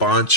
5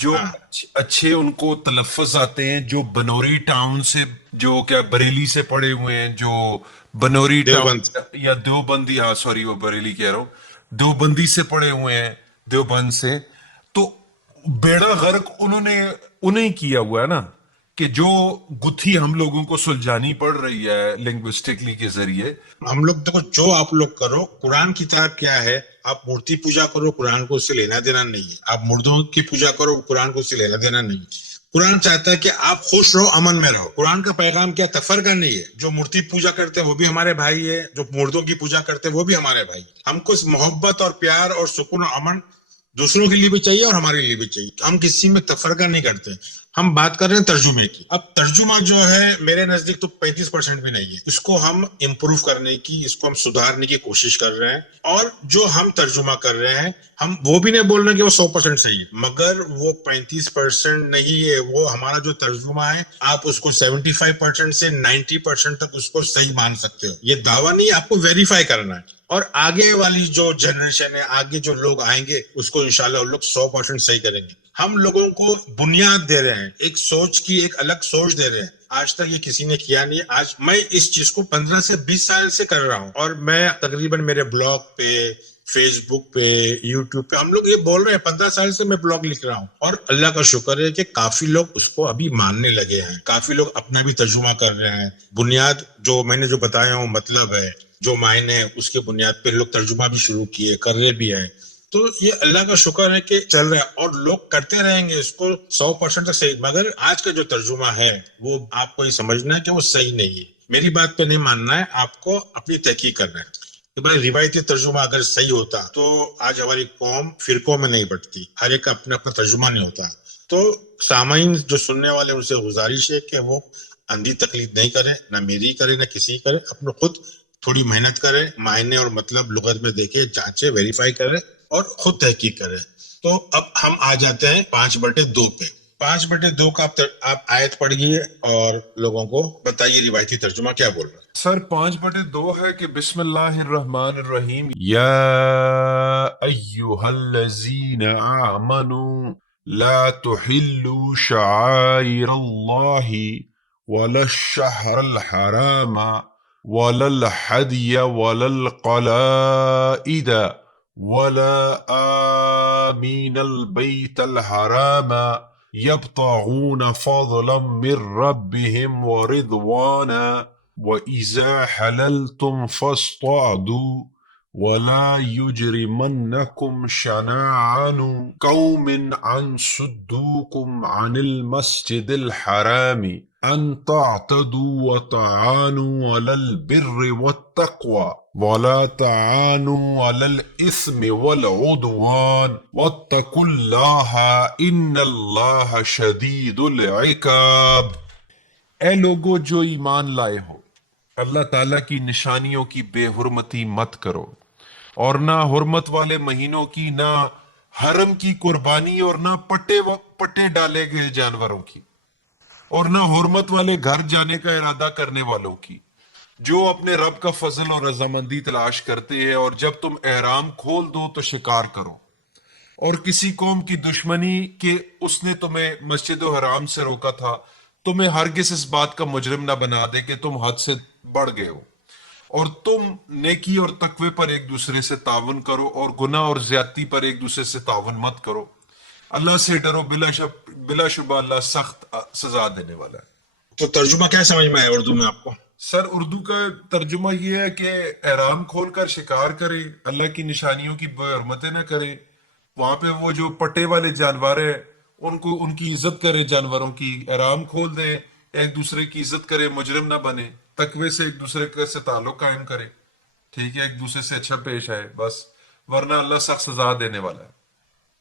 جو ہاں اچھے ان کو تلفظ آتے ہیں، جو بنوری ٹاؤن سے، جو کیا بریلی سے پڑے ہوئے ہیں، جو بنوری دیوبند. ٹاؤن یا دیوبندی، ہاں سوری وہ بریلی کہہ رہا ہوں، دیوبندی سے پڑے ہوئے ہیں، دیوبند سے، تو بیڑا غرق انہیں کیا ہوا ہے نا، کہ جو گتھی ہم لوگوں کو سلجھانی پڑ رہی ہے لنگوسٹکلی کے ذریعے. ہم لوگ دیکھو جو آپ لوگ کرو، قرآن کتاب کیا ہے؟ آپ مورتی پوجا کرو، قرآن کو اس سے لینا دینا نہیں ہے. آپ مردوں کی پوجا کرو، قرآن کو اس سے لینا دینا نہیں ہے. قرآن چاہتا ہے کہ آپ خوش رہو، امن میں رہو. قرآن کا پیغام کیا؟ تفرقہ نہیں ہے. جو مورتی پوجا کرتے ہیں وہ بھی ہمارے بھائی ہے، جو مردوں کی پوجا کرتے ہیں وہ بھی ہمارے بھائی. ہم کو محبت اور پیار اور سکون اور امن دوسروں کے لیے بھی چاہیے اور ہمارے لیے بھی چاہیے. ہم کسی میں تفرقہ نہیں کرتے. ہم بات کر رہے ہیں ترجمے کی. اب ترجمہ جو ہے میرے نزدیک تو 35% بھی نہیں ہے. اس کو ہم امپروو کرنے کی، اس کو ہم سدھارنے کی کوشش کر رہے ہیں. اور جو ہم ترجمہ کر رہے ہیں، ہم وہ بھی نہیں بول رہے کہ وہ 100% صحیح ہے، مگر وہ 35% نہیں ہے. وہ ہمارا جو ترجمہ ہے، آپ اس کو 75% سے 90% تک اس کو صحیح مان سکتے ہو. یہ دعویٰ نہیں، آپ کو ویریفائی کرنا ہے. اور آگے والی جو جنریشن ہے، آگے جو لوگ آئیں گے، اس کو انشاءاللہ وہ لوگ 100% صحیح کریں گے. ہم لوگوں کو بنیاد دے رہے ہیں، ایک سوچ کی، ایک الگ سوچ دے رہے ہیں. آج تک یہ کسی نے کیا نہیں. آج میں اس چیز کو 15 سے 20 سال سے کر رہا ہوں، اور میں تقریباً میرے بلاگ پہ، فیس بک پہ، یوٹیوب پہ ہم لوگ یہ بول رہے ہیں. 15 سال سے میں بلاگ لکھ رہا ہوں، اور اللہ کا شکر ہے کہ کافی لوگ اس کو ابھی ماننے لگے ہیں. کافی لوگ اپنا بھی ترجمہ کر رہے ہیں. بنیاد جو میں نے جو بتایا ہوں، مطلب ہے جو معنی ہے، اس کے بنیاد پہ لوگ ترجمہ بھی شروع کیے، کر رہے بھی ہیں. تو یہ اللہ کا شکر ہے کہ چل رہا ہے، اور لوگ کرتے رہیں گے اس کو 100% تک صحیح. مگر آج کا جو ترجمہ ہے وہ آپ کو یہ سمجھنا ہے کہ وہ صحیح نہیں ہے. میری بات پہ نہیں ماننا ہے، آپ کو اپنی تحقیق کرنا ہے کہ بھائی روایتی ترجمہ اگر صحیح ہوتا تو آج ہماری قوم فرقوں میں نہیں بٹتی، ہر ایک کا اپنا اپنا ترجمہ نہیں ہوتا. تو سامعین جو سننے والے، ان سے گزارش ہے کہ وہ اندھی تقلید نہیں کرے، نہ میری کرے نہ کسی کرے. اپنے خود تھوڑی محنت کرے، معنی اور مطلب لغت میں دیکھے، جانچے، ویریفائی کرے اور خود تحقیق کرے. تو اب ہم آ جاتے ہیں 5/2 پہ. 5/2 کا آپ آیت پڑھیے اور لوگوں کو بتائیے روایتی ترجمہ کیا بول رہا ہے. سر 5/2 ہے کہ بسم اللہ الرحمن الرحیم، یا ایہا الذین آمنوا لا تحلوا شعائر اللہ ولا الشہر الحرام ولا الحدی ولا القلائد ولا آمین البیت الحرام يبتغون فضلا من ربهم ورضوانا وَإِذَا حَلَلْتُمْ فَاصْطَادُوا وَلَا يُجْرِمَنَّكُمْ شَنَآنُ قَوْمٍ أَنْ صُدُّوكُمْ عَنِ الْمَسْجِدِ الْحَرَامِ أَنْ تَعْتَدُوا وَتَعَانُوا عَلَى الْبِرِّ وَالتَّقْوَى وَلَا تَعَانُوا عَلَى الْإِثْمِ وَالْعُدْوَانِ وَاتَّقُوا اللَّهَ إِنَّ اللَّهَ شَدِيدُ الْعِقَابِ. اے لوگو جو ایمان لائے ہو، اللہ تعالیٰ کی نشانیوں کی بے حرمتی مت کرو، اور نہ حرمت والے مہینوں کی، نہ حرم کی قربانی، اور نہ پٹے ڈالے گئے جانوروں کی، اور نہ حرمت والے گھر جانے کا ارادہ کرنے والوں کی، جو اپنے رب کا فضل اور رضامندی تلاش کرتے ہیں. اور جب تم احرام کھول دو تو شکار کرو. اور کسی قوم کی دشمنی کہ اس نے تمہیں مسجد و حرام سے روکا تھا، تمہیں ہرگز اس بات کا مجرم نہ بنا دے کہ تم حد سے بڑھ گئے ہو. اور تم نیکی اور تقوی پر ایک دوسرے سے تعاون کرو، اور گناہ اور زیادتی پر ایک دوسرے سے تعاون مت کرو. اللہ سے ڈرو، بلا شبہ اللہ سخت سزا دینے والا ہے. تو ترجمہ کیا سمجھ میں آیا اردو میں آپ کو؟ سر اردو کا ترجمہ یہ ہے کہ احرام کھول کر شکار کرے، اللہ کی نشانیوں کی بے حرمتیں نہ کرے، وہاں پہ وہ جو پٹے والے جانور ہیں ان کی عزت کرے، جانوروں کی احرام کھول دے، ایک دوسرے کی عزت کرے، مجرم نہ بنے، تقوی سے ایک دوسرے سے تعلق قائم کرے، ٹھیک ہے، ایک دوسرے سے اچھا پیش آئے بس، ورنہ اللہ سخت سزا دینے والا ہے.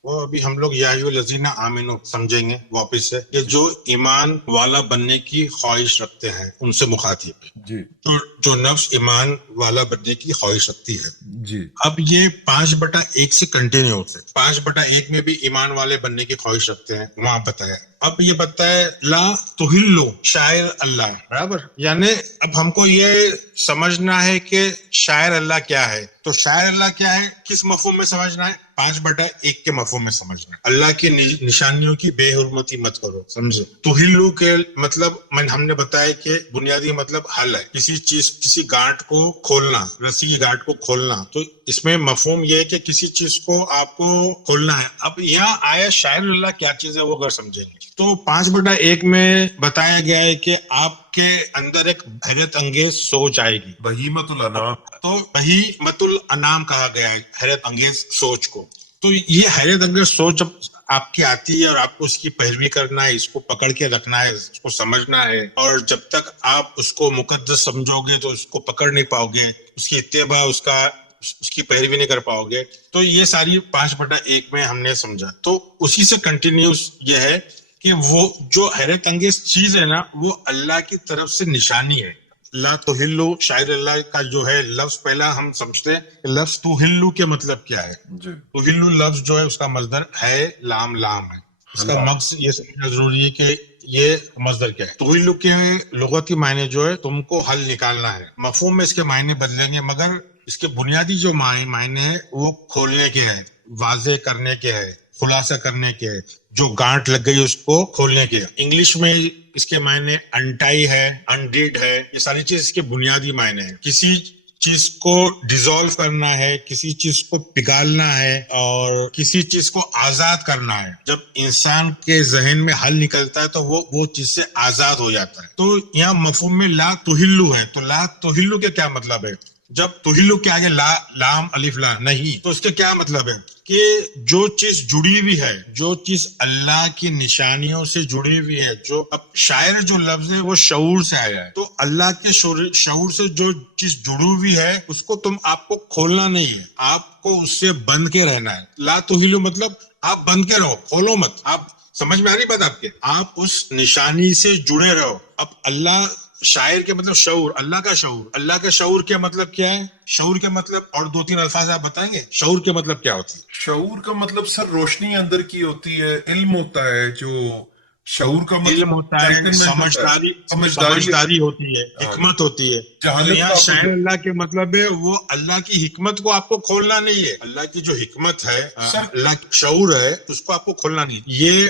وہ ابھی ہم لوگ یا ایھا الذین آمنوا سمجھیں گے واپس سے، کہ جو ایمان والا بننے کی خواہش رکھتے ہیں ان سے مخاطب ہے. جی تو جو نفس ایمان والا بننے کی خواہش رکھتی ہے. جی اب یہ 5/1 سے کنٹینیو ہوتے ہیں. 5/1 میں بھی ایمان والے بننے کی خواہش رکھتے ہیں، وہاں بتایا. اب یہ بتتا ہے لا تہلو شاعر اللہ برابر، یعنی اب ہم کو یہ سمجھنا ہے کہ شاعر اللہ کیا ہے. تو شاعر اللہ کیا ہے کس مفہوم میں سمجھنا ہے؟ 5/1 کے مفہوم میں سمجھنا ہے. اللہ کی نشانیوں کی بے حرمتی مت کرو، سمجھے. تہلو کے مطلب ہم نے بتایا کہ بنیادی مطلب حل ہے، کسی گانٹ کو کھولنا، رسی کی گانٹ کو کھولنا. تو اس میں مفہوم یہ ہے کہ کسی چیز کو آپ کو کھولنا ہے. اب یہاں آیا شاعر اللہ کیا چیز ہے وہ اگر سمجھیں گے تو 5/1 میں بتایا گیا ہے کہ آپ کے اندر ایک حیرت انگیز سوچ آئے گی. بہیمت الانام. تو بہیمت الانام کہا گیا ہے حیرت انگیز سوچ کو. تو یہ حیرت انگیز سوچ جب آپ کی آتی ہے اور آپ کو اس کی پیروی کرنا ہے، اس کو پکڑ کے رکھنا ہے، اس کو سمجھنا ہے، اور جب تک آپ اس کو مقدس سمجھو گے تو اس کو پکڑ نہیں پاؤ گے، اس کی اتباع اس کی پیروی نہیں کر پاؤ گے. تو یہ ساری 5/1 میں ہم نے سمجھا. تو اسی سے کنٹینیوس یہ ہے کہ وہ جو حیرت انگیز چیز ہے نا وہ اللہ کی طرف سے نشانی ہے. لا تہلو شاعر اللہ کا جو ہے لفظ پہلا ہم سمجھتے ہیں کہ لفظ تہلو کے مطلب کیا ہے. جی. تہلو لفظ جو ہے اس کا مصدر ہے لام ہے. اس کا مقصد یہ سمجھنا ضروری ہے کہ یہ مصدر کیا ہے. تہلو کے لغتی معنی جو ہے تم کو حل نکالنا ہے. مفہوم میں اس کے معنی بدلیں گے مگر اس کے بنیادی جو معنی ہے وہ کھولنے کے ہے، واضح کرنے کے ہے، خلاصہ کرنے کے ہے. جو گانٹ لگ گئی اس کو کھولنے کے. انگلش میں اس کے معنی انٹائی ہے، انڈیڈ ہے، یہ ساری چیز اس کے بنیادی معنی ہیں. کسی چیز کو ڈیزالو کرنا ہے، کسی چیز کو پگھالنا ہے اور کسی چیز کو آزاد کرنا ہے. جب انسان کے ذہن میں حل نکلتا ہے تو وہ چیز سے آزاد ہو جاتا ہے. تو یہاں مفہوم میں لا تہلو ہے. تو لا تہلو کے کیا مطلب ہے؟ جب تہلو کے آگے لام الف لا نہیں تو اس کے کیا مطلب ہے کہ جو چیز جڑی ہوئی ہے، جو چیز اللہ کی نشانیوں سے جڑی ہوئی ہے، جو اب شاعر جو لفظ ہے وہ شعور سے آیا ہے. تو اللہ کے شعور سے جو چیز جڑی ہوئی ہے اس کو آپ کو کھولنا نہیں ہے، آپ کو اس سے بند کے رہنا ہے. لا تہلو مطلب آپ بند کے رہو، کھولو مت. آپ سمجھ میں آ رہی بات آپ کے؟ آپ اس نشانی سے جڑے رہو. اب اللہ شاعر کے مطلب شعور، اللہ کا شعور. اللہ کا شعور کے مطلب کیا ہے؟ شعور کے مطلب اور 2-3 الفاظ آپ بتائیں گے شعور کے مطلب کیا ہوتی ہے؟ شعور کا مطلب سر روشنی اندر کی ہوتی ہے، علم ہوتا ہے. جو شعور کا علم ہوتا ہے، سمجھداری ہوتی ہے، حکمت ہوتی ہے. یہاں شاعر اللہ کے مطلب ہے وہ اللہ کی حکمت کو آپ کو کھولنا نہیں ہے. اللہ کی جو حکمت ہے، اللہ کا شعور ہے، اس کو آپ کو کھولنا نہیں. یہ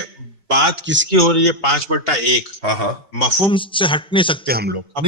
بات کس کی ہو رہی ہے؟ 5/1. مفہوم سے ہٹ نہیں سکتے ہم لوگ. اب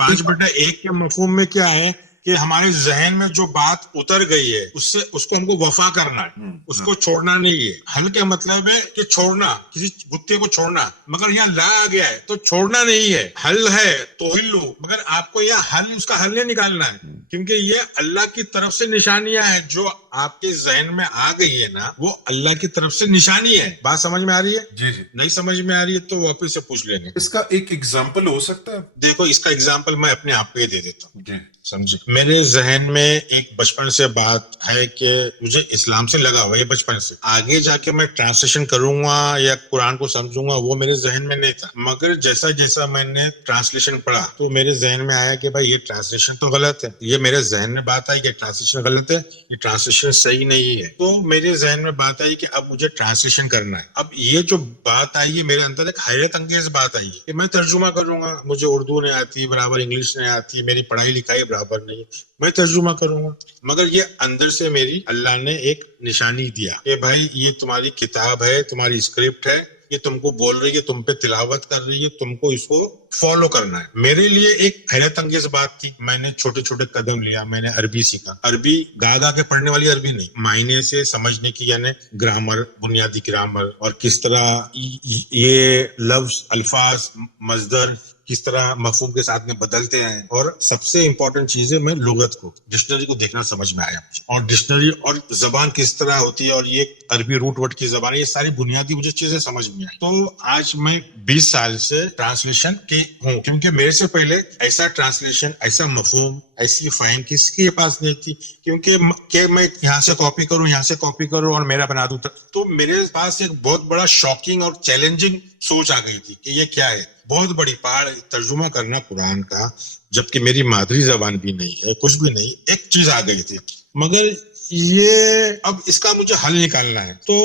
5/1 کے مفہوم میں کیا ہے کہ ہمارے ذہن میں جو بات اتر گئی ہے اس کو ہم کو وفا کرنا ہے، اس کو چھوڑنا نہیں ہے. حل کا مطلب ہے کہ چھوڑنا، کسی گتے کو چھوڑنا. مگر یہاں لا آ گیا ہے تو چھوڑنا نہیں ہے. حل ہے تو ہلو، مگر آپ کو یہ اس کا حل نہیں نکالنا ہے کیونکہ یہ اللہ کی طرف سے نشانیاں ہیں. جو آپ کے ذہن میں آ گئی ہے نا وہ اللہ کی طرف سے نشانی ہے. بات سمجھ میں آ رہی ہے؟ جی جی. نہیں سمجھ میں آ رہی ہے تو واپس سے پوچھ لیں گے. اس کا ایک ایگزامپل ہو سکتا ہے؟ دیکھو اس کا ایگزامپل میں اپنے آپ کو ہی دے دیتا ہوں. جی. سمجھے، میرے ذہن میں ایک بچپن سے بات ہے کہ مجھے اسلام سے لگا ہوا ہے بچپن سے. آگے جا کے میں ٹرانسلیشن کروں گا یا قرآن کو سمجھوں گا وہ میرے ذہن میں نہیں تھا. مگر جیسا جیسا میں نے ٹرانسلیشن پڑھا تو میرے ذہن میں آیا کہ بھائی یہ ٹرانسلیشن تو غلط ہے. یہ میرے ذہن میں بات آئی کہ ٹرانسلیشن غلط ہے، یہ ٹرانسلیشن صحیح نہیں ہے. تو میرے ذہن میں بات آئی کہ اب مجھے ٹرانسلیشن کرنا ہے. اب یہ جو بات آئی ہے میرے اندر ایک حیرت انگیز بات آئی ہے کہ میں ترجمہ کروں گا. مجھے اردو نہیں آتی برابر، انگلش نہیں آتی، میری پڑھائی لکھائی برابر نہیں، میں ترجمہ کروں گا. مگر یہ اندر سے میری اللہ نے ایک نشانی دیا کہ بھائی یہ تمہاری کتاب ہے، تمہاری اسکرپٹ ہے، یہ تم کو بول رہی ہے، تم پہ تلاوت کر رہی ہے، تم کو اس کو فالو کرنا ہے. میرے لیے ایک حیرت انگیز بات تھی. میں نے چھوٹے چھوٹے قدم لیا، میں نے عربی سیکھا. عربی گا کے پڑھنے والی عربی نہیں، معنی سے سمجھنے کی، یعنی گرامر، بنیادی گرامر، اور کس طرح یہ لفظ، الفاظ، مصدر کس طرح مفہوم کے ساتھ میں بدلتے ہیں. اور سب سے امپورٹنٹ چیز ہے میں لغت کو، ڈکشنری کو دیکھنا سمجھ میں آیا مجھے. اور ڈکشنری اور زبان کس طرح ہوتی ہے اور یہ عربی روٹ وٹ کی زبان ہے، یہ ساری بنیادی مجھے چیزیں سمجھ میں آئی. تو آج میں 20 سال سے ٹرانسلیشن کی ہوں کیونکہ میرے سے پہلے ایسا ٹرانسلیشن، ایسا مفہوم، ایسی فہم کسی کے پاس نہیں تھی. کیونکہ میں یہاں سے کاپی کروں اور میرا بنا دوں. تو میرے پاس ایک بہت بڑا شاکنگ اور چیلنجنگ سوچ آ گئی تھی کہ یہ کیا ہے، بہت بڑی پہاڑ ترجمہ کرنا قرآن کا، جبکہ میری مادری زبان بھی نہیں ہے، کچھ بھی نہیں. ایک چیز آ گئی تھی. مگر یہ اب اس کا مجھے حل نکالنا ہے. تو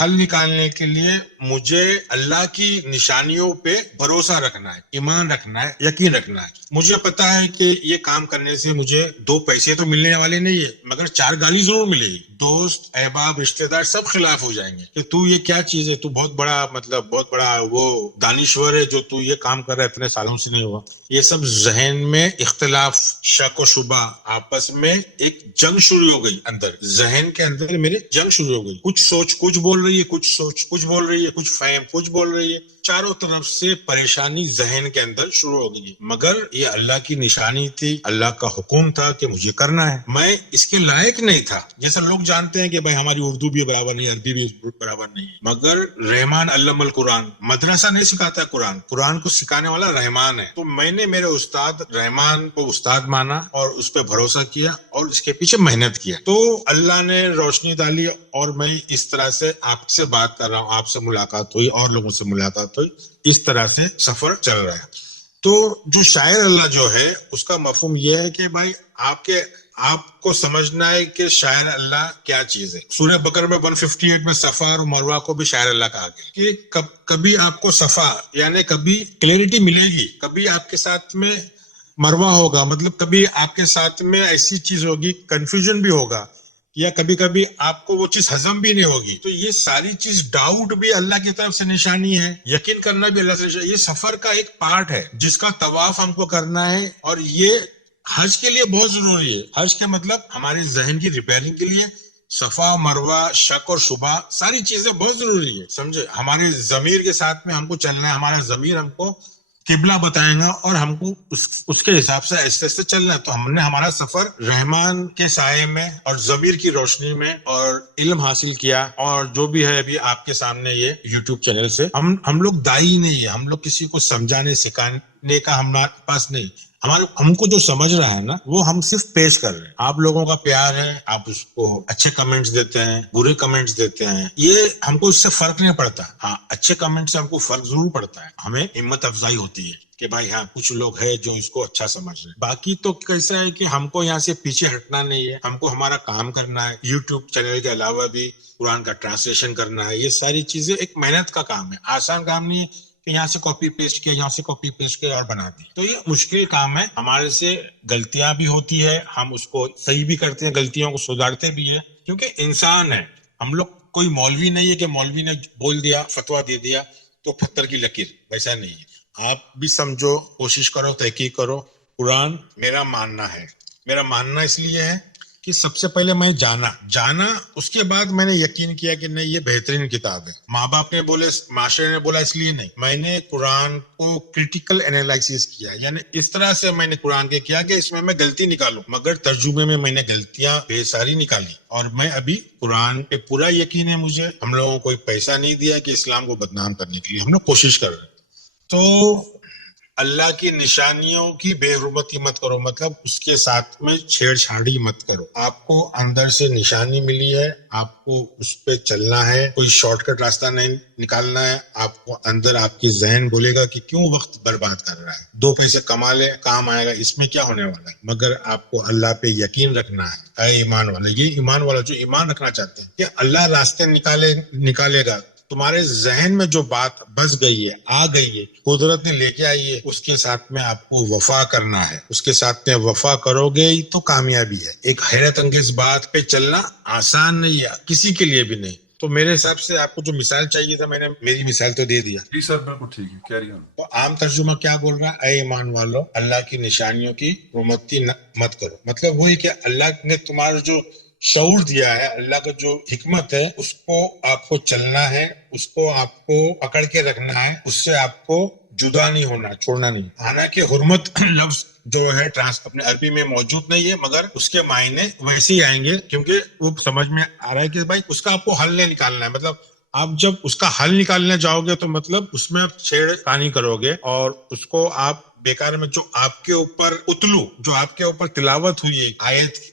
حل نکالنے کے لیے مجھے اللہ کی نشانیوں پہ بھروسہ رکھنا ہے، ایمان رکھنا ہے، یقین رکھنا ہے. مجھے پتا ہے کہ یہ کام کرنے سے مجھے 2 پیسے تو ملنے والے نہیں ہے، مگر 4 گالی ضرور ملے گی. دوست، احباب، رشتہ دار سب خلاف ہو جائیں گے کہ تو یہ کیا چیز ہے، تو بہت بڑا بہت بڑا وہ دانشور ہے جو تو یہ کام کر رہا ہے، اتنے سالوں سے نہیں ہوا. یہ سب ذہن میں اختلاف، شک و شبہ، آپس میں ایک جنگ شروع ہو گئی. اندر ذہن کے اندر میرے جنگ شروع ہو گئی. کچھ سوچ کچھ بول رہی ہے، کچھ سوچ کچھ بول رہی ہے، کچھ فہم کچھ بول رہی ہے. چاروں طرف سے پریشانی ذہن کے اندر شروع ہو گئی. مگر یہ اللہ کی نشانی تھی، اللہ کا حکم تھا کہ مجھے کرنا ہے. میں اس کے لائق نہیں تھا. جیسا لوگ جانتے ہیں کہ بھائی ہماری اردو بھی برابر نہیں، عربی بھی برابر نہیں، مگر رحمان علم القرآن، مدرسہ نہیں سکھاتا قرآن، قرآن کو سکھانے والا رحمان ہے. تو میں نے میرے استاد رحمان کو استاد مانا اور اس پہ بھروسہ کیا اور اس کے پیچھے محنت کیا. تو اللہ نے روشنی ڈالی اور میں اس طرح سے آپ سے بات کر رہا ہوں، آپ سے ملاقات ہوئی اور لوگوں سے ملاقات ہوئی. اس طرح سے سفر چل رہا ہے. تو جو شاعر اللہ جو ہے اس کا مفہوم یہ ہے کہ بھائی آپ کو سمجھنا ہے کہ شاعر اللہ کیا چیز ہے. سورہ بقرہ میں 158 میں صفا اور مروہ کو بھی شاعر اللہ کہا گیا کہ کبھی آپ کو صفا یعنی کبھی کلیئرٹی ملے گی، کبھی آپ کے ساتھ میں مروہ ہوگا، مطلب کبھی آپ کے ساتھ میں ایسی چیز ہوگی، کنفیوژن بھی ہوگا، یا کبھی کبھی آپ کو وہ چیز ہضم بھی نہیں ہوگی. تو یہ ساری چیز، ڈاؤٹ بھی اللہ کی طرف سے نشانی ہے، یقین کرنا بھی اللہ سے نشانی. یہ سفر کا ایک پارٹ ہے جس کا طواف ہم کو کرنا ہے، اور یہ حج کے لیے بہت ضروری ہے. حج کا مطلب ہمارے ذہن کی ریپیئرنگ کے لیے صفا مروہ، شک اور شبہ، ساری چیزیں بہت ضروری ہے. سمجھے؟ ہمارے ضمیر کے ساتھ میں ہم کو چلنا ہے، ہمارا ضمیر ہم کو قبلہ بتائیں گا اور ہم کو اس کے حساب سے ایسے ایسے چلنا ہے. تو ہم نے ہمارا سفر رحمان کے سائے میں اور ضمیر کی روشنی میں اور علم حاصل کیا. اور جو بھی ہے ابھی آپ کے سامنے یہ یوٹیوب چینل سے ہم لوگ دائی نہیں ہے، ہم لوگ کسی کو سمجھانے سکھانے کا ہمارے پاس نہیں. ہم کو جو سمجھ رہا ہے نا وہ ہم صرف پیش کر رہے ہیں. آپ لوگوں کا پیار ہے، آپ اس کو اچھے کمنٹس دیتے ہیں، برے کمنٹس دیتے ہیں، یہ ہم کو اس سے فرق نہیں پڑتا. ہاں، اچھے کمنٹ سے ہم کو فرق ضرور پڑتا ہے، ہمیں ہمت افزائی ہوتی ہے کہ بھائی ہاں کچھ لوگ ہیں جو اس کو اچھا سمجھ رہے ہیں. باقی تو کیسا ہے کہ ہم کو یہاں سے پیچھے ہٹنا نہیں ہے، ہم کو ہمارا کام کرنا ہے. یوٹیوب چینل کے علاوہ بھی قرآن کا ٹرانسلیشن کرنا ہے. یہ ساری چیزیں ایک محنت کا کام ہے، آسان کام نہیں ہے کہ یہاں سے کاپی پیسٹ کیا، یہاں سے کاپی پیسٹ کیا اور بنا دی. تو یہ مشکل کام ہے. ہمارے سے غلطیاں بھی ہوتی ہے، ہم اس کو صحیح بھی کرتے ہیں، غلطیوں کو سدھارتے بھی ہیں، کیونکہ انسان ہے. ہم لوگ کوئی مولوی نہیں ہے کہ مولوی نے بول دیا، فتویٰ دے دیا تو پتھر کی لکیر، ویسا نہیں ہے. آپ بھی سمجھو، کوشش کرو، تحقیق کرو. قرآن میرا ماننا اس لیے ہے کہ سب سے پہلے میں جانا، اس کے بعد میں نے یقین کیا کہ نہیں، یہ بہترین کتاب ہے. ماں باپ نے بولے، معاشرے نے بولا، اس لیے نہیں. میں نے قرآن کو کریٹیکل انالائسس کیا، یعنی اس طرح سے میں نے قرآن کے کیا کہ اس میں غلطی نکالوں، مگر ترجمے میں نے غلطیاں بے ساری نکالی. اور میں ابھی قرآن پہ پورا یقین ہے مجھے. ہم لوگوں کو کوئی پیسہ نہیں دیا کہ اسلام کو بدنام کرنے کے لیے، ہم لوگ کوشش کر رہے ہیں. تو اللہ کی نشانیوں کی بے حرمتی مت کرو، مطلب اس کے ساتھ میں چھیڑ چھاڑی مت کرو. آپ کو اندر سے نشانی ملی ہے، آپ کو اس پہ چلنا ہے، کوئی شارٹ کٹ راستہ نہیں نکالنا ہے. آپ کو اندر آپ کی ذہن بولے گا کہ کیوں وقت برباد کر رہا ہے، 2 پیسے کما لے، کام آئے گا، اس میں کیا ہونے والا ہے. مگر آپ کو اللہ پہ یقین رکھنا ہے. اے ایمان والے، یہ ایمان والا جو ایمان رکھنا چاہتے ہیں کہ اللہ راستے نکالے گا. تمہارے ذہن میں جو بات بس گئی ہے، آ گئی ہے، قدرت نے لے کے آئی ہے، اس کے ساتھ میں آپ کو وفا کرنا ہے. اس کے ساتھ میں وفا کرو گے تو کامیابی ہے. ایک حیرت انگیز بات پہ چلنا آسان نہیں ہے، کسی کے لیے بھی نہیں. تو میرے حساب سے آپ کو جو مثال چاہیے تھا، میں نے میری مثال تو دے دیا. جی سر، بالکل ٹھیک ہے، کیری آن. تو عام ترجمہ کیا بول رہا ہے؟ اے ایمان والو، اللہ کی نشانیوں کی حرمتی مت کرو. مطلب وہی کہ اللہ نے تمہارا جو شعور دیا ہے، اللہ کا جو حکمت ہے، اس کو آپ کو چلنا ہے، اس کو آپ کو پکڑ کے رکھنا ہے، اس سے آپ کو جدا نہیں ہونا، چھوڑنا نہیں. حالانکہ حرمت لفظ جو ہے اپنے عربی میں موجود نہیں ہے، مگر اس کے معنی ویسے ہی آئیں گے، کیونکہ وہ سمجھ میں آ رہا ہے کہ بھائی اس کا آپ کو حل نہیں نکالنا ہے. مطلب آپ جب اس کا حل نکالنے جاؤ گے تو مطلب اس میں آپ چھیڑ خانی کرو گے، اور اس کو آپ بیکار میں جو آپ کے اوپر جو آپ کے اوپر تلاوت ہوئی ہے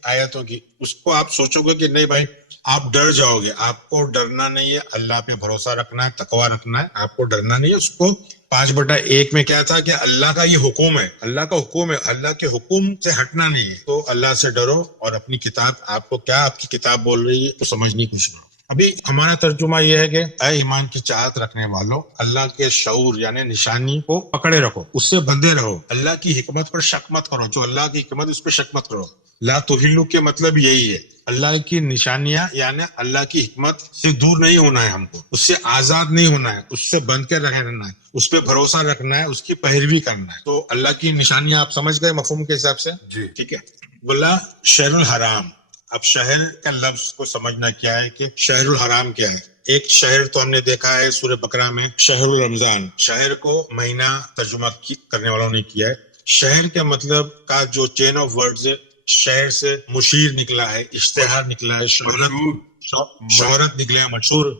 آیتوں کی، اس کو آپ سوچو گے کہ نہیں بھائی آپ ڈر جاؤ گے. آپ کو ڈرنا نہیں ہے, اللہ پہ بھروسہ رکھنا ہے, تقوی رکھنا ہے, آپ کو ڈرنا نہیں ہے. اس کو 5/1 میں کیا تھا کہ اللہ کا یہ حکم ہے, اللہ کا حکم ہے, اللہ کے حکم سے ہٹنا نہیں ہے. تو اللہ سے ڈرو اور اپنی کتاب, آپ کو کیا آپ کی کتاب بول رہی ہے تو سمجھنی کچھ نہ. ابھی ہمارا ترجمہ یہ ہے کہ اے ایمان کی چاہت رکھنے والوں, اللہ کے شعور یعنی نشانی کو پکڑے رکھو, اس سے بندھے رہو, اللہ کی حکمت پر شک مت کرو, جو اللہ کی حکمت اس پہ شک مت کرو. لا تہلو کے مطلب یہی ہے, اللہ کی نشانیاں یعنی اللہ کی حکمت سے دور نہیں ہونا ہے, ہم کو اس سے آزاد نہیں ہونا ہے, اس سے بند کے رہنا ہے, اس پہ بھروسہ رکھنا ہے, اس کی پیروی کرنا ہے. تو اللہ کی نشانیاں آپ سمجھ گئے مفہوم کے حساب سے؟ جی ٹھیک ہے. بولا شہر الحرام. اب شہر کا لفظ کو سمجھنا کیا ہے کہ شہر الحرام کیا ہے. ایک شہر تو ہم نے دیکھا ہے سورہ بقرہ میں شہر الرمضان, شہر کو مہینہ ترجمہ کرنے والوں نے کیا ہے. شہر کے مطلب کا جو چین آف ورڈز ہے, شہر سے مشیر نکلا ہے, اشتہار نکلا ہے, شہرت نکلا ہے,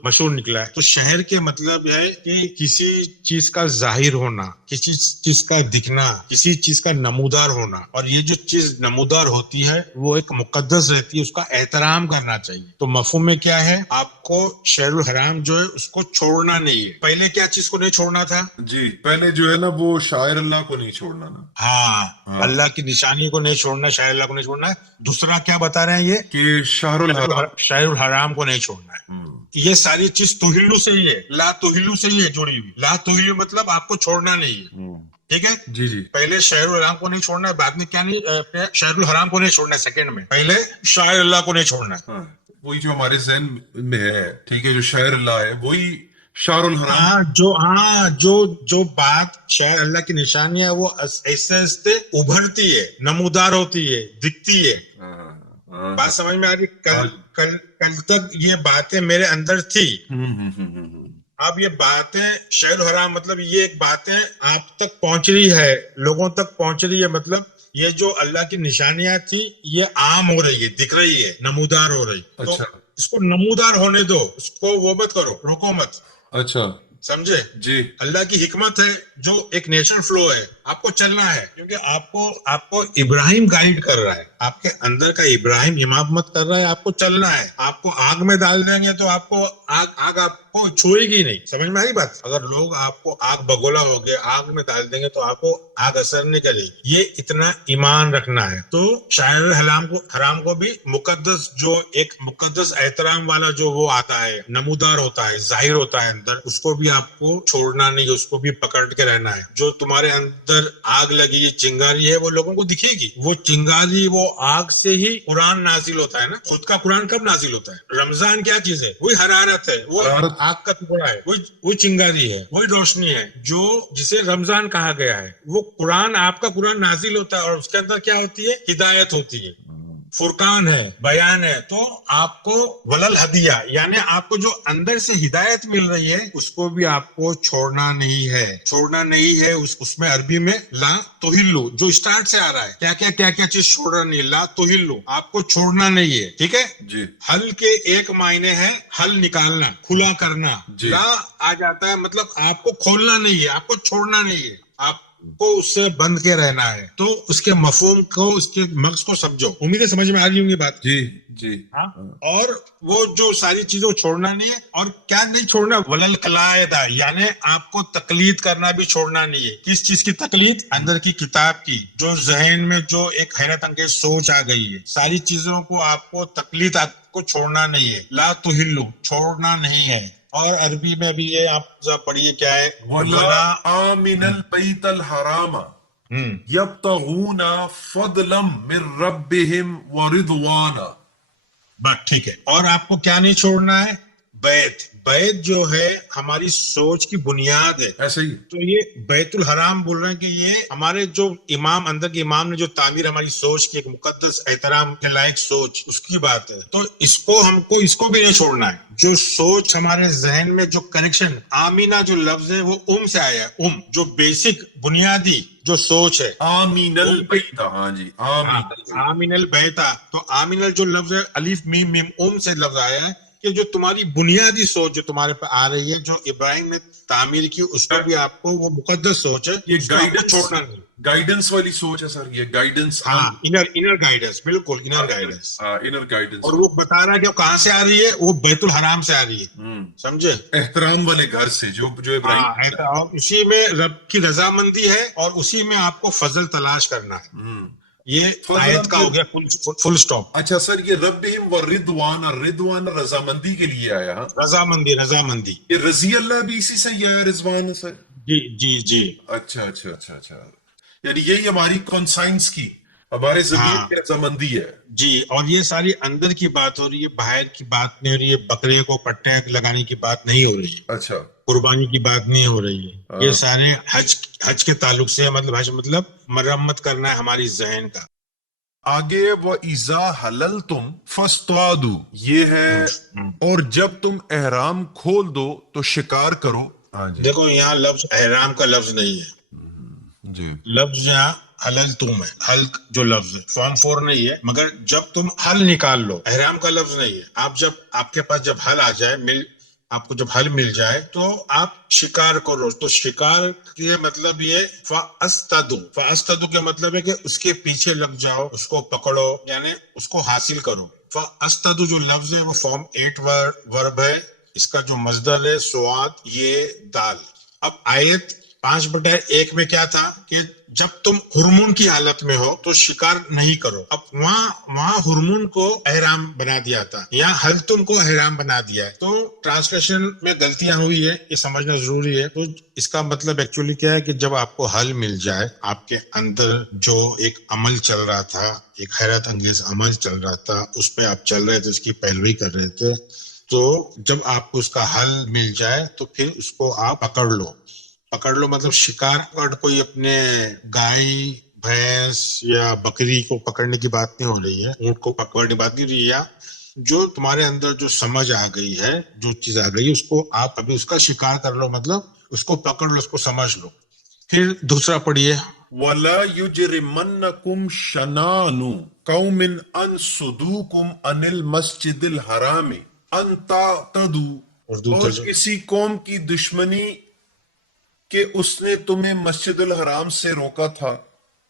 مشہور نکلا ہے. تو شہر کے مطلب ہے کہ کسی چیز کا ظاہر ہونا, کسی چیز کا دکھنا, کسی چیز کا نمودار ہونا. اور یہ جو چیز نمودار ہوتی ہے وہ ایک مقدس رہتی ہے, اس کا احترام کرنا چاہیے. تو مفہوم میں کیا ہے, آپ کو شہر الحرام جو ہے اس کو چھوڑنا نہیں ہے. پہلے کیا چیز کو نہیں چھوڑنا تھا؟ جی, پہلے جو ہے نا وہ شاعر اللہ کو نہیں چھوڑنا نا. ہاں, اللہ کی نشانی کو نہیں چھوڑنا, شاعر اللہ کو نہیں چھوڑنا ہے. دوسرا کیا بتا رہے ہیں یہ کہ شہر الحرام. شہر الحرام کو نہیں چھوڑنا ہے. یہ ساری چیز توہلو سے ہی ہے, لا توہلو سے ہی ہے جڑی ہوئی. لا توہلو مطلب آپ کو چھوڑنا نہیں ہے. ٹھیک ہے. جی جی, پہلے شہر الحرام کو نہیں چھوڑنا ہے, بعد میں کیا نہیں, شہر الحرام کو نہیں چھوڑنا ہے سیکنڈ میں, پہلے شاعر اللہ کو نہیں چھوڑنا ہے. وہی جو ہمارے ذہن میں ہے, ٹھیک ہے, جو شہر اللہ ہے وہی شہر الحرام. جو بات شاعر اللہ کی نشانی ہے وہ ایسے ایسے ابھرتی ہے, نمودار ہوتی ہے, دکھتی ہے. بات سمجھ میں آ رہی؟ کل تک یہ باتیں میرے اندر تھی, اب یہ باتیں شہر الحرام مطلب یہ ایک باتیں آپ تک پہنچ رہی ہے, لوگوں تک پہنچ رہی ہے. مطلب یہ جو اللہ کی نشانیاں تھی یہ عام ہو رہی ہے, دکھ رہی ہے, نمودار ہو رہی. تو اس کو نمودار ہونے دو, اس کو وہ مت کرو, روکو مت. اچھا, سمجھے؟ جی. اللہ کی حکمت ہے جو ایک نیچرل فلو ہے, آپ کو چلنا ہے کیونکہ آپ کو ابراہیم گائیڈ کر رہا ہے, آپ کے اندر کا ابراہیم امامت کر رہا ہے, آپ کو چلنا ہے. آپ کو آگ میں ڈال دیں گے تو آپ کو آگ آپ کو چھوئے گی نہیں. سمجھ میں آئی بات؟ اگر لوگ آپ کو آگ بگولا ہو گئے آگ میں ڈال دیں گے تو آپ کو آگ اثر نہیں کرے گی. یہ اتنا ایمان رکھنا ہے. تو شاعر حرام کو بھی مقدس, جو ایک مقدس احترام والا جو وہ آتا ہے, نمودار ہوتا ہے, ظاہر ہوتا ہے اندر, اس کو بھی آپ کو چھوڑنا نہیں, اس کو بھی پکڑ کے رہنا ہے. جو تمہارے اندر آگ لگی ہے, چنگاری ہے, وہ لوگوں کو دکھے گی. وہ چنگاری, وہ آگ سے ہی قرآن نازل ہوتا ہے نا. خود کا قرآن کب نازل ہوتا ہے؟ رمضان کیا چیز ہے؟ وہی حرارت ہے, وہ آگ کا ٹکڑا ہے, وہی چنگاری ہے, وہی روشنی ہے جو جسے رمضان کہا گیا ہے. وہ قرآن, آپ کا قرآن نازل ہوتا ہے اور اس کے اندر کیا ہوتی ہے؟ ہدایت ہوتی ہے, فرقان ہے, بیان ہے. تو آپ کو ولل ہدیہ یعنی آپ کو جو اندر سے ہدایت مل رہی ہے اس کو بھی آپ کو چھوڑنا نہیں ہے, چھوڑنا نہیں ہے. اس میں عربی میں لا توہلو جو اسٹارٹ سے آ رہا ہے, کیا چیز چھوڑنا نہیں, لا توہلو, آپ کو چھوڑنا نہیں ہے. ٹھیک ہے جی. حل کے ایک معنی ہے حل نکالنا, کھلا کرنا. جی. لا آ جاتا ہے مطلب آپ کو کھولنا نہیں ہے, آپ کو چھوڑنا نہیں ہے, آپ کو اس سے بند کے رہنا ہے. تو اس کے مفہوم کو, اس کے مغز کو سمجھو. امید ہے سمجھ میں آ رہی ہوں گی بات. جی جی. اور وہ جو ساری چیزوں چھوڑنا نہیں ہے. اور کیا نہیں چھوڑنا؟ ولل قلائدہ یعنی آپ کو تقلید کرنا بھی چھوڑنا نہیں ہے. کس چیز کی تقلید؟ اندر کی کتاب کی. جو ذہن میں جو ایک حیرت انگیز سوچ آ گئی ہے, ساری چیزوں کو آپ کو تقلید, آپ کو چھوڑنا نہیں ہے. لا تہلو, چھوڑنا نہیں ہے. اور عربی میں بھی یہ آپ پڑھیے کیا ہے, وَلَا آمِنَ الْبَيْتَ الْحَرَامَ يَبْتَغُونَ فَضْلًا مِّن رَّبِّهِمْ وَرِضْوَانًا. بات ٹھیک ہے. اور آپ کو کیا نہیں چھوڑنا ہے؟ بیت جو ہے ہماری سوچ کی بنیاد ہے. ایسے ہی. تو یہ بیت الحرام بول رہے ہیں کہ یہ ہمارے جو امام, اندر کے امام نے جو تعمیر ہماری سوچ کی, ایک مقدس احترام کے لائق سوچ, اس کی بات ہے. تو اس کو بھی نہیں چھوڑنا ہے. جو سوچ ہمارے ذہن میں جو کنیکشن, آمینہ جو لفظ ہے وہ سے آیا ہے, جو بیسک بنیادی جو سوچ ہے. آمین البیت. ہاں جی, آمین البیتا. تو آمین جو لفظ ہے الف میم سے لفظ آیا ہے, کہ جو تمہاری بنیادی سوچ جو تمہارے پہ آ رہی ہے، جو ابراہیم نے تعمیر کی، اس کو بھی آپ کو وہ مقدس سوچ ہے، یہ اس کو آپ کو گائیڈنس چھوڑنا نہیں. گائیڈنس والی سوچ ہے سر، یہ گائیڈنس ہاں، انر گائیڈنس، بالکل انر گائیڈنس. Inner guidance. اور وہ بتا رہا ہے کہ کہاں سے آ رہی ہے، وہ بیت الحرام سے آ رہی ہے. سمجھے؟ احترام والے گھر سے جو ابراہیم. ہاں، ایسا. اور اسی میں رب کی رضامندی ہے، اور اسی میں آپ کو فضل تلاش کرنا ہے. یہ آیت کا ہو گیا فل سٹاپ. اچھا سر، یہ ربہم ورضوان، رضوان رضامندی کے لیے آیا. ہاں، رضامندی. یہ رضی اللہ بھی اسی سے ہی آیا، رضوان ہے سر. جی جی جی. اچھا اچھا اچھا اچھا، یعنی یہی ہماری کانسائنس کی، ہمارے زمین ہاں. کی رضامندی ہے. جی، اور یہ ساری اندر کی بات ہو رہی ہے، باہر کی بات نہیں ہو رہی ہے. بکرے کو پٹے لگانے کی بات نہیں ہو رہی ہے، اچھا. قربانی کی بات نہیں ہو رہی ہے. یہ سارے حج کے تعلق سے، مطلب حج مطلب مرمت کرنا ہے ہماری ذہن کا. آگے وَإِذَا حَلَلْتُمْ فَاصْطَادُوا، یہ ہے. اور جب تم احرام کھول دو تو شکار کرو. ہاں جی. دیکھو، یہاں لفظ احرام کا لفظ نہیں ہے. جی. لفظ یہاں حلل تم ہے. حل جو لفظ ہے فارم 4 نہیں ہے، مگر جب تم حل نکال لو، احرام کا لفظ نہیں ہے. آپ کے پاس جب حل آ جائے، آپ کو جب حل مل جائے تو آپ شکار کرو. تو شکار کے مطلب یہ فاستدو کا مطلب ہے کہ اس کے پیچھے لگ جاؤ، اس کو پکڑو، یعنی اس کو حاصل کرو. فاستدو جو لفظ ہے وہ فارم 8 ورب ہے. اس کا جو مصدر ہے سواد، یہ دال. اب آیت 5/1 میں کیا تھا کہ جب تم ہرمون کی حالت میں ہو تو شکار نہیں کرو. اب وہاں ہرمون کو احرام بنا دیا تھا، یہاں حلتم کو احرام بنا دیا ہے. تو ٹرانسلیشن میں غلطیاں ہوئی ہے، یہ سمجھنا ضروری ہے. تو اس کا مطلب ایکچولی کیا ہے کہ جب آپ کو حل مل جائے، آپ کے اندر جو ایک عمل چل رہا تھا، ایک حیرت انگیز عمل چل رہا تھا، اس پہ آپ چل رہے تھے، اس کی پیروی کر رہے تھے، تو جب آپ کو اس کا حل مل جائے تو پھر اس کو آپ پکڑ لو. مطلب شکار پر کوئی اپنے گائے، بھینس یا بکری کو پکڑنے کی بات نہیں ہو رہی ہے، اونٹ کو پکڑنے کی بات نہیں ہو رہی ہے. جو تمہارے اندر جو سمجھ آ گئی ہے، جو چیز آ گئی، اس کو آپ ابھی اس کا شکار کر لو، مطلب اس کو پکڑ لو، اس کو سمجھ لو. پھر دوسرا پڑھیے. وَلَا يُجْرِمَنَّكُمْ شَنَانُ قَوْمٍ أَن صُدُوكُمْ عَنِ الْمَسْجِدِ الْحَرَامِ أَن تَعْتَدُوا، اور کسی قوم کی دشمنی کہ اس نے تمہیں مسجد الحرام سے روکا تھا،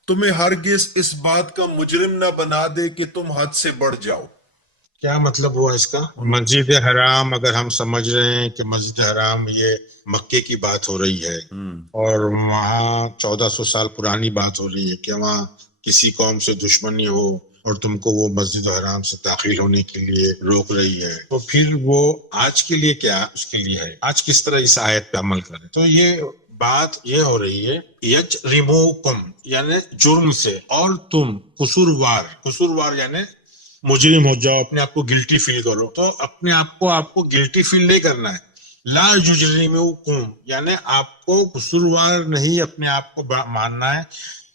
تمہیں ہرگز اس بات کا مجرم نہ بنا دے کہ تم حد سے بڑھ جاؤ. کیا مطلب ہوا اس کا؟ مسجد حرام اگر ہم سمجھ رہے ہیں کہ مسجد حرام یہ مکے کی بات ہو رہی ہے، اور وہاں 1400 سال پرانی بات ہو رہی ہے کہ وہاں کسی قوم سے دشمنی ہو اور تم کو وہ مسجد حرام سے داخل ہونے کے لیے روک رہی ہے، تو پھر وہ آج کے لیے کیا اس کے لیے ہے؟ آج کس طرح اس آیت پہ عمل کریں؟ تو یہ بات یہ ہو رہی ہے یجرموکم، یعنی جرم سے، اور تم قصوروار یعنی مجرم ہو جاؤ، اپنے آپ کو گلٹی فیل کرو. تو اپنے آپ کو گلٹی فیل نہیں کرنا ہے. لا یجرموکم یعنی آپ کو قصوروار نہیں اپنے آپ کو ماننا ہے.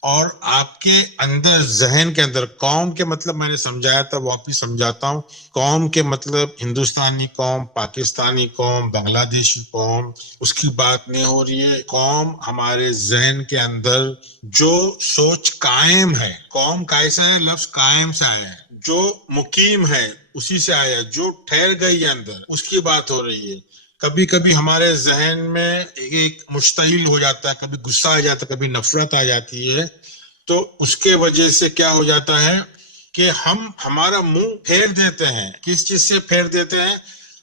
اور آپ کے اندر، ذہن کے اندر، قوم کے مطلب میں نے سمجھایا تھا، واپس سمجھاتا ہوں. قوم کے مطلب ہندوستانی قوم، پاکستانی قوم، بنگلہ دیشی قوم، اس کی بات نہیں ہو رہی ہے. قوم ہمارے ذہن کے اندر جو سوچ قائم ہے. قوم کیسا ہے؟ لفظ قائم سے آیا ہے. جو مقیم ہے اسی سے آیا ہے، جو ٹھہر گئی ہے اندر، اس کی بات ہو رہی ہے. کبھی کبھی ہمارے ذہن میں ایک مشتعل ہو جاتا ہے، کبھی غصہ آ جاتا ہے، کبھی نفرت آ جاتی ہے. تو اس کے وجہ سے کیا ہو جاتا ہے کہ ہمارا منہ پھیر دیتے ہیں. کس چیز سے پھیر دیتے ہیں؟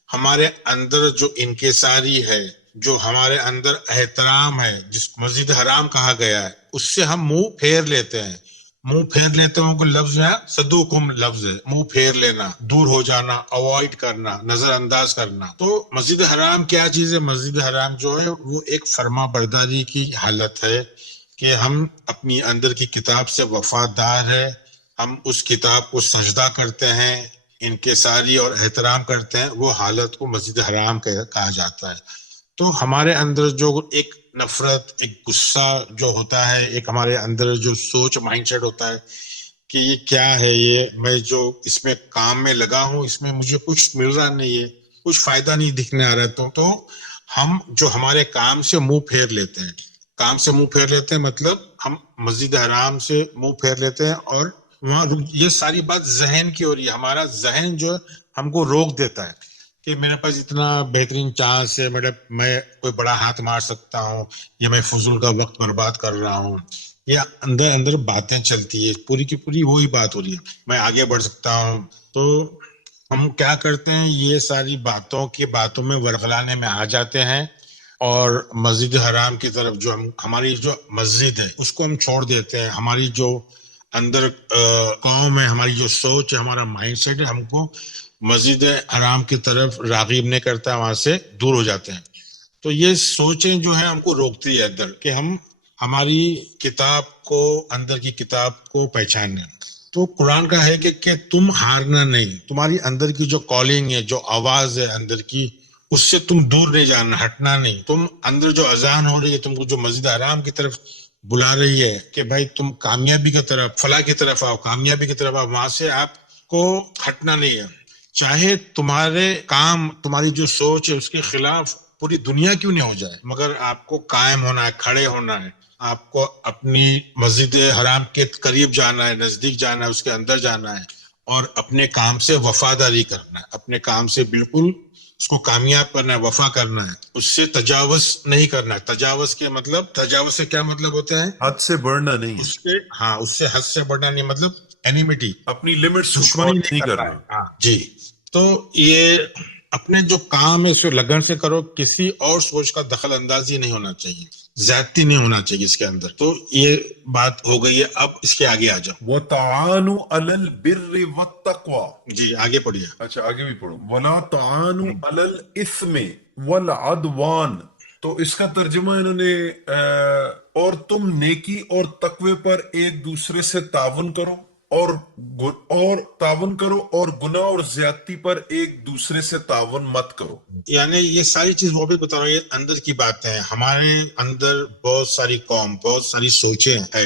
ہمارے اندر جو انکساری ہے، جو ہمارے اندر احترام ہے، جس مسجد حرام کہا گیا ہے، اس سے ہم منہ پھیر لیتے ہیں. منہ پھیر لیتے ہوں کو لفظ ہے صدوکم لفظ ہے، منہ پھیر لینا، دور ہو جانا، اوائڈ کرنا، نظر انداز کرنا. تو مسجد حرام کیا چیز ہے؟ مسجد حرام جو ہے وہ ایک فرما برداری کی حالت ہے کہ ہم اپنی اندر کی کتاب سے وفادار ہے، ہم اس کتاب کو سجدہ کرتے ہیں، انکساری اور احترام کرتے ہیں. وہ حالت کو مسجد حرام کہا جاتا ہے. تو ہمارے اندر جو ایک نفرت، ایک غصہ جو ہوتا ہے، ایک ہمارے اندر جو سوچ مائنڈ سیٹ ہوتا ہے کہ یہ کیا ہے، یہ میں جو اس میں کام میں لگا ہوں، اس میں مجھے کچھ مل رہا نہیں ہے، کچھ فائدہ نہیں دکھنے آ رہا ہے. تو ہم جو ہمارے کام سے منہ پھیر لیتے ہیں، کام سے منہ پھیر لیتے ہیں مطلب ہم مسجد حرام سے منہ پھیر لیتے ہیں. اور وہاں یہ ساری بات ذہن کی ہو رہی ہے. ہمارا ذہن جو ہم کو روک دیتا ہے. کہ میرے پاس اتنا بہترین چانس ہے، میں کوئی بڑا ہاتھ مار سکتا ہوں، یا میں فضول کا وقت برباد کر رہا ہوں، یا اندر اندر باتیں چلتی ہے، پوری کی پوری وہی بات ہو رہی ہے، میں آگے بڑھ سکتا ہوں. تو ہم کیا کرتے ہیں، یہ ساری باتوں میں ورغلانے میں آ جاتے ہیں، اور مسجد حرام کی طرف جو ہماری جو مسجد ہے اس کو ہم چھوڑ دیتے ہیں. ہماری جو اندر قوم ہے، ہماری جو سوچ ہے، ہمارا مائنڈ سیٹ ہے، ہم کو مسجد حرام کی طرف راغب نہیں کرتا، وہاں سے دور ہو جاتے ہیں. تو یہ سوچیں جو ہے ہم کو روکتی ہے اندر، کہ ہم ہماری کتاب کو، اندر کی کتاب کو پہچانیں. تو قرآن کا ہے کہ تم ہارنا نہیں، تمہاری اندر کی جو کالنگ ہے، جو آواز ہے اندر کی، اس سے تم دور نہیں جانا، ہٹنا نہیں. تم اندر جو اذان ہو رہی ہے، تم کو جو مسجد حرام کی طرف بلا رہی ہے کہ بھائی تم کامیابی کی طرف، فلاح کی طرف آؤ، کامیابی کی طرف آؤ، وہاں سے آپ کو ہٹنا نہیں ہے. چاہے تمہارے کام، تمہاری جو سوچ ہے اس کے خلاف پوری دنیا کیوں نہیں ہو جائے، مگر آپ کو قائم ہونا ہے، کھڑے ہونا ہے. آپ کو اپنی مسجد حرام کے قریب جانا ہے، نزدیک جانا ہے، اس کے اندر جانا ہے، اور اپنے کام سے وفاداری کرنا ہے، اپنے کام سے بالکل اس کو کامیاب کرنا ہے، وفا کرنا ہے. اس سے تجاوز نہیں کرنا ہے. تجاوز کے مطلب، تجاوز سے کیا مطلب ہوتا ہے؟ حد سے بڑھنا نہیں ہے، اس سے، ہاں، اس سے حد سے بڑھنا نہیں، مطلب اینیمیٹی، اپنی لمٹس کو دشمنی کراس نہیں نہیں کرنا کرنا. ہے. ہاں جی. تو یہ اپنے جو کام ہے اسے لگن سے کرو، کسی اور سوچ کا دخل اندازی نہیں ہونا چاہیے، زیادتی نہیں ہونا چاہیے اس کے اندر. تو یہ بات ہو گئی ہے. اب اس کے آگے آ جاؤ. وَتَعَانُوا عَلَى الْبِرِّ وَالتَّقْوَى. جی آگے پڑھیے. اچھا آگے بھی پڑھو. وَلَا تَعَانُوا عَلَى الْإِثْمِ وَالْعَدْوَانِ. تو اس کا ترجمہ انہوں نے اور تم نیکی اور تقوی پر ایک دوسرے سے تعاون کرو، اور تعاون کرو، اور گناہ اور زیادتی پر ایک دوسرے سے تعاون مت کرو. یعنی یہ ساری چیز وہ بھی بتا رہا ہوں، یہ اندر کی باتیں ہیں. ہمارے اندر بہت ساری قوم، بہت ساری سوچیں ہیں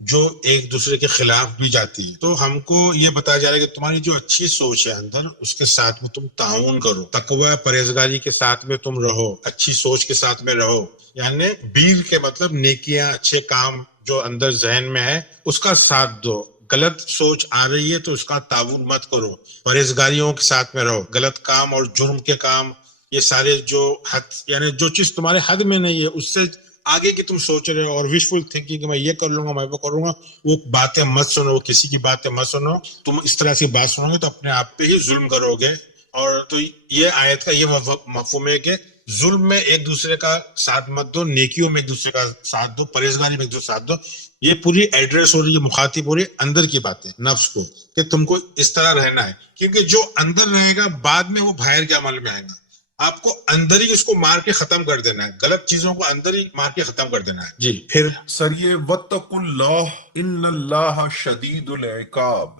جو ایک دوسرے کے خلاف بھی جاتی ہیں. تو ہم کو یہ بتایا جا رہا ہے کہ تمہاری جو اچھی سوچ ہے اندر، اس کے ساتھ میں تم تعاون کرو، تقوی پرہیزگاری کے ساتھ میں تم رہو، اچھی سوچ کے ساتھ میں رہو. یعنی بیر کے مطلب نیکیاں، اچھے کام جو اندر ذہن میں ہے اس کا ساتھ دو. غلط سوچ آ رہی ہے تو اس کا تعاون مت کرو، پرہیزگاریوں کے ساتھ میں رہو. غلط کام اور جرم کے کام، یہ سارے جو حد، یعنی جو چیز تمہارے حد میں نہیں ہے اس سے آگے کی تم سوچ رہے ہو، اور وشفل تھنکنگ کہ میں یہ کر لوں گا، میں وہ کروں گا، وہ باتیں مت سنو، کسی کی باتیں مت سنو. تم اس طرح سے بات سنو گے تو اپنے آپ پہ ہی ظلم کرو گے. اور تو یہ آیت کا یہ مفہوم ہے کہ ظلم میں ایک دوسرے کا ساتھ مت دو، نیکیوں میں ایک دوسرے کا ساتھ دو، پرہیزگاری میں ایک دوسرے کا ساتھ دو. یہ پوری ایڈریس ہو رہی ہے، مخاطب ہو رہی ہے اندر کی باتیں، نفس کو، کہ تم کو اس طرح رہنا ہے. کیونکہ جو اندر رہے گا بعد میں وہ باہر کے عمل میں آئے گا. آپ کو اندر ہی اس کو مار کے ختم کر دینا ہے، غلط چیزوں کو اندر ہی مار کے ختم کر دینا ہے. جی پھر سر یہ وَاتَّقُوا اللَّهَ إِنَّ اللَّهَ شَدِيدُ الْعِقَابِ،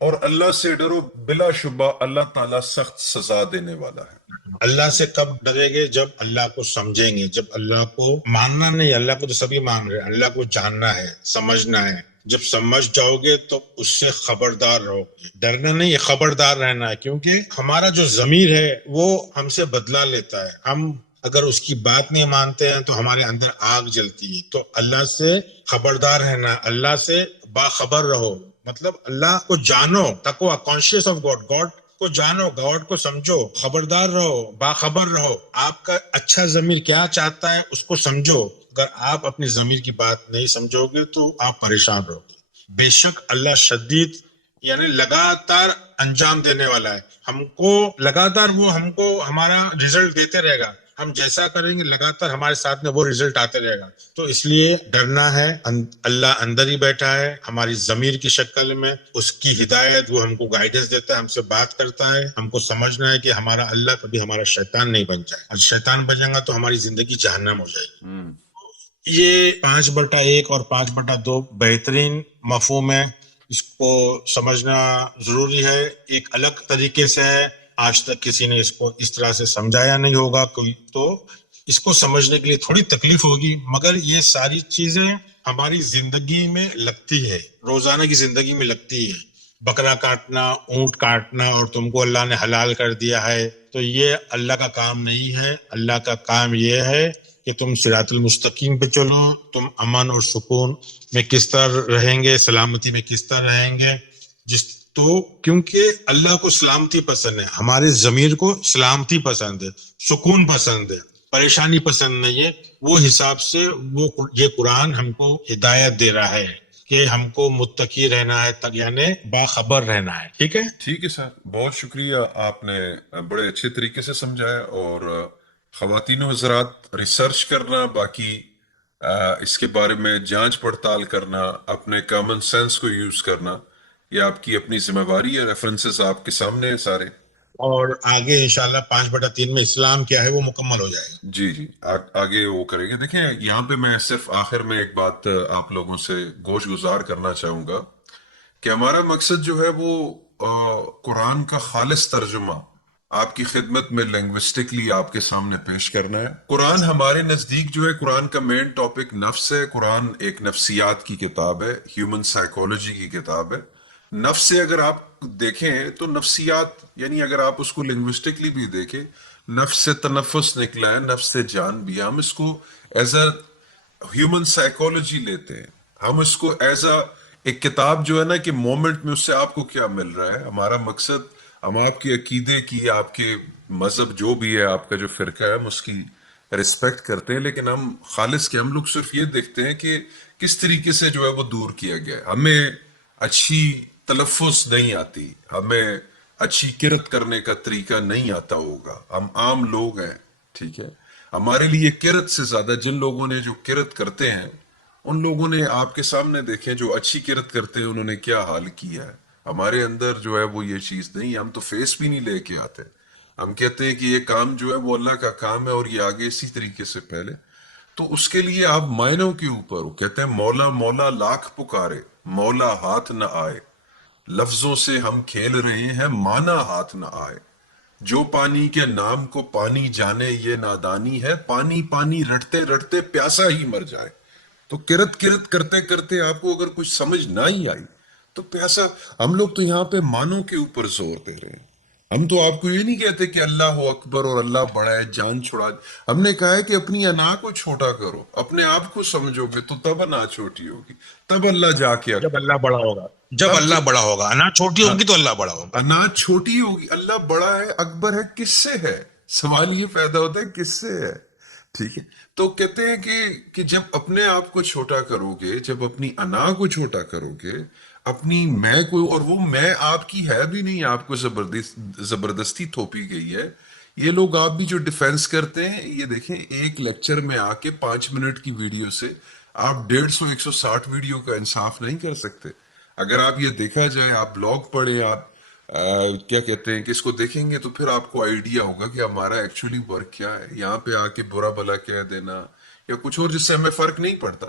اور اللہ سے ڈرو، بلا شبہ اللہ تعالیٰ سخت سزا دینے والا ہے. اللہ سے کب ڈرے گے؟ جب اللہ کو سمجھیں گے، جب اللہ کو ماننا نہیں، اللہ کو تو سبھی مان رہے ہیں، اللہ کو جاننا ہے، سمجھنا ہے. جب سمجھ جاؤ گے تو اس سے خبردار رہو گے. ڈرنا نہیں، خبردار رہنا ہے. کیونکہ ہمارا جو ضمیر ہے وہ ہم سے بدلا لیتا ہے. ہم اگر اس کی بات نہیں مانتے ہیں تو ہمارے اندر آگ جلتی ہے. تو اللہ سے خبردار رہنا، اللہ سے باخبر رہو، مطلب اللہ کو جانو، تقوی، کانشیس آف گاڈ، گاڈ کو جانو، گاڈ کو سمجھو، خبردار رہو، باخبر رہو. آپ کا اچھا ضمیر کیا چاہتا ہے اس کو سمجھو. اگر آپ اپنی ضمیر کی بات نہیں سمجھو گے تو آپ پریشان رہو گے. بے شک اللہ شدید، یعنی لگاتار انجام دینے والا ہے. ہم کو لگاتار وہ ہم کو ہمارا رزلٹ دیتے رہے گا. ہم جیسا کریں گے لگاتار ہمارے ساتھ میں وہ رزلٹ آتے رہے گا. تو اس لیے ڈرنا ہے. اللہ اندر ہی بیٹھا ہے ہماری ضمیر کی شکل میں، اس کی ہدایت، وہ ہم کو گائیڈنس دیتا ہے، ہم سے بات کرتا ہے. ہم کو سمجھنا ہے کہ ہمارا اللہ کبھی ہمارا شیطان نہیں بن جائے. اور شیطان بن جائے گا تو ہماری زندگی جہنم ہو جائے گی. یہ 5/1 اور 5/2 بہترین مفہوم ہے. اس کو سمجھنا ضروری ہے. ایک الگ طریقے سے ہے، آج تک کسی نے اس کو اس طرح سے سمجھایا نہیں ہوگا کوئی، تو اس کو سمجھنے کے لیے تھوڑی تکلیف ہوگی. مگر یہ ساری چیزیں ہماری زندگی میں لگتی ہے، روزانہ کی زندگی میں لگتی ہے. بکرا کاٹنا، اونٹ کاٹنا، اور تم کو اللہ نے حلال کر دیا ہے، تو یہ اللہ کا کام نہیں ہے. اللہ کا کام یہ ہے کہ تم صراط المستقیم پہ چلو. تم امن اور سکون میں کس طرح رہیں گے، سلامتی میں کس طرح رہیں گے. تو کیونکہ اللہ کو سلامتی پسند ہے، ہمارے ضمیر کو سلامتی پسند ہے، سکون پسند ہے، پریشانی پسند نہیں ہے، وہ حساب سے یہ قرآن ہم کو ہدایت دے رہا ہے کہ ہم کو متقی رہنا ہے، یعنی باخبر رہنا ہے. ٹھیک ہے. ٹھیک ہے سر، بہت شکریہ، آپ نے بڑے اچھے طریقے سے سمجھایا. اور خواتین و حضرات، ریسرچ کرنا، باقی اس کے بارے میں جانچ پڑتال کرنا، اپنے کامن سینس کو یوز کرنا، یہ آپ کی اپنی ذمہ داری ہے. ریفرنسز آپ کے سامنے ہیں سارے. اور آگے انشاءاللہ 5/3 میں اسلام کیا ہے وہ مکمل ہو جائے گا. جی جی، آگے وہ کریں گے. دیکھیں، یہاں پہ میں صرف آخر میں ایک بات آپ لوگوں سے گوش گزار کرنا چاہوں گا کہ ہمارا مقصد جو ہے وہ قرآن کا خالص ترجمہ آپ کی خدمت میں لنگوسٹکلی آپ کے سامنے پیش کرنا ہے. قرآن ہمارے نزدیک جو ہے، قرآن کا مین ٹاپک نفس ہے. قرآن ایک نفسیات کی کتاب ہے، ہیومن سائیکولوجی کی کتاب ہے. نفس سے اگر آپ دیکھیں تو نفسیات، یعنی اگر آپ اس کو لنگوسٹکلی بھی دیکھیں، نفس سے تنفس نکلا ہے، نفس سے جان بھی ہے. ہم اس کو ایز اے ہیومن سائیکولوجی لیتے ہیں. ہم اس کو ایز اے ایک کتاب جو ہے نا کہ مومنٹ میں اس سے آپ کو کیا مل رہا ہے. ہمارا مقصد، ہم آپ کے عقیدے کی، آپ کے مذہب جو بھی ہے، آپ کا جو فرقہ ہے، ہم اس کی رسپیکٹ کرتے ہیں، لیکن ہم خالص کے ہم لوگ صرف یہ دیکھتے ہیں کہ کس طریقے سے جو ہے وہ دور کیا گیا ہے. ہمیں اچھی تلفظ نہیں آتی، ہمیں اچھی کرت کرنے کا طریقہ نہیں آتا ہوگا. ہم عام لوگ ہیں، ٹھیک ہے. ہمارے لیے کرت سے زیادہ جن لوگوں نے جو کرت کرتے ہیں، ان لوگوں نے آپ کے سامنے دیکھیں جو اچھی کرت کرتے ہیں، انہوں نے کیا حال کیا ہے. ہمارے اندر جو ہے وہ یہ چیز نہیں ہے. ہم تو فیس بھی نہیں لے کے آتے. ہم کہتے ہیں کہ یہ کام جو ہے وہ اللہ کا کام ہے اور یہ آگے اسی طریقے سے پھیلے. تو اس کے لیے آپ معنوں کے اوپر، وہ کہتے ہیں مولا مولا لاکھ پکارے، مولا ہاتھ نہ آئے. لفظوں سے ہم کھیل رہے ہیں، مانا ہاتھ نہ آئے. جو پانی کے نام کو پانی جانے یہ نادانی ہے، پانی پانی رٹتے رٹتے پیاسا ہی مر جائے. تو کرت کرت کرتے کرتے آپ کو اگر کچھ سمجھ نہ ہی آئی تو پیاسا. ہم لوگ تو یہاں پہ مانوں کے اوپر زور دے رہے ہیں. ہم تو آپ کو یہ نہیں کہتے کہ اللہ اکبر اور اللہ بڑا ہے، جان چھڑا. ہم نے کہا ہے کہ اپنی انا کو چھوٹا کرو، اپنے آپ کو سمجھو گے تو تب انا چھوٹی ہوگی، تب اللہ جا کے جب اکبر. اللہ بڑا ہوگا، جب تب اللہ بڑا ہوگا، انا چھوٹی ہوگی تو اللہ بڑا ہوگا. انا چھوٹی ہوگی، اللہ بڑا ہے، اکبر ہے. کس سے ہے؟ سوال یہ پیدا ہوتا ہے کس سے ہے. ٹھیک ہے. تو کہتے ہیں کہ جب اپنے آپ کو چھوٹا کرو گے، جب اپنی انا کو چھوٹا کرو گے، اپنی میں کو، اور وہ میں آپ کی ہے بھی نہیں، آپ کو زبردستی تھوپی گئی ہے. یہ لوگ آپ بھی جو ڈیفینس کرتے ہیں، یہ دیکھیں ایک لیکچر میں آ کے 5 منٹ کی ویڈیو سے آپ 150 160 ویڈیو کا انصاف نہیں کر سکتے. اگر آپ یہ دیکھا جائے، آپ بلاگ پڑھیں، آپ کیا کہتے ہیں کہ اس کو دیکھیں گے تو پھر آپ کو آئیڈیا ہوگا کہ ہمارا ایکچولی ورک کیا ہے. یہاں پہ آ کے برا بلا کہہ دینا یا کچھ اور، جس سے ہمیں فرق نہیں پڑتا،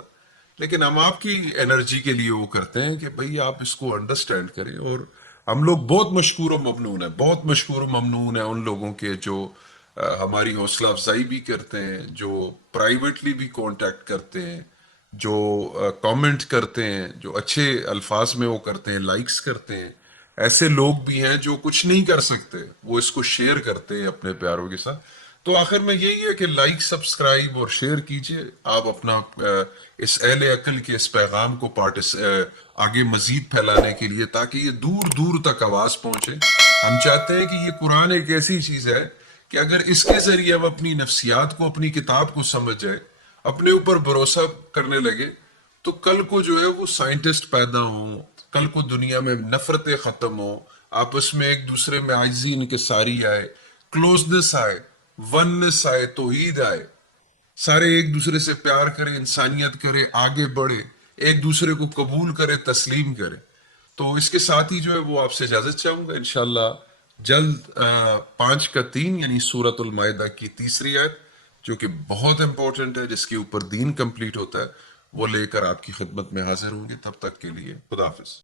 لیکن ہم آپ کی انرجی کے لیے وہ کرتے ہیں کہ بھئی آپ اس کو انڈرسٹینڈ کریں. اور ہم لوگ بہت مشکور و ممنون ہیں، بہت مشکور و ممنون ہیں ان لوگوں کے جو ہماری حوصلہ افزائی بھی کرتے ہیں، جو پرائیویٹلی بھی کانٹیکٹ کرتے ہیں، جو کامنٹ کرتے ہیں، جو اچھے الفاظ میں وہ کرتے ہیں، لائکس کرتے ہیں. ایسے لوگ بھی ہیں جو کچھ نہیں کر سکتے، وہ اس کو شیئر کرتے ہیں اپنے پیاروں کے ساتھ. تو آخر میں یہی ہے کہ لائک، سبسکرائب اور شیئر کیجئے. آپ اپنا اس اہل عقل کے اس پیغام کو آگے مزید پھیلانے کے لیے، تاکہ یہ دور دور تک آواز پہنچے. ہم چاہتے ہیں کہ یہ قرآن ایک ایسی چیز ہے کہ اگر اس کے ذریعے ہم اپنی نفسیات کو، اپنی کتاب کو سمجھ جائے، اپنے اوپر بھروسہ کرنے لگے، تو کل کو جو ہے وہ سائنٹسٹ پیدا ہوں، کل کو دنیا میں نفرتیں ختم ہوں، آپس میں ایک دوسرے میں عاجزی انکساری آئے، کلوزنس آئے، وننس آئے، توحید آئے، سارے ایک دوسرے سے پیار کریں، انسانیت کرے، آگے بڑھے، ایک دوسرے کو قبول کرے، تسلیم کرے. تو اس کے ساتھ ہی جو ہے وہ آپ سے اجازت چاہوں گا. انشاءاللہ جلد 5 کا 3 یعنی سورۃ المائدہ کی 3ری آیت، جو کہ بہت امپورٹنٹ ہے، جس کے اوپر دین کمپلیٹ ہوتا ہے، وہ لے کر آپ کی خدمت میں حاضر ہوں گے. تب تک کے لیے خدا حافظ.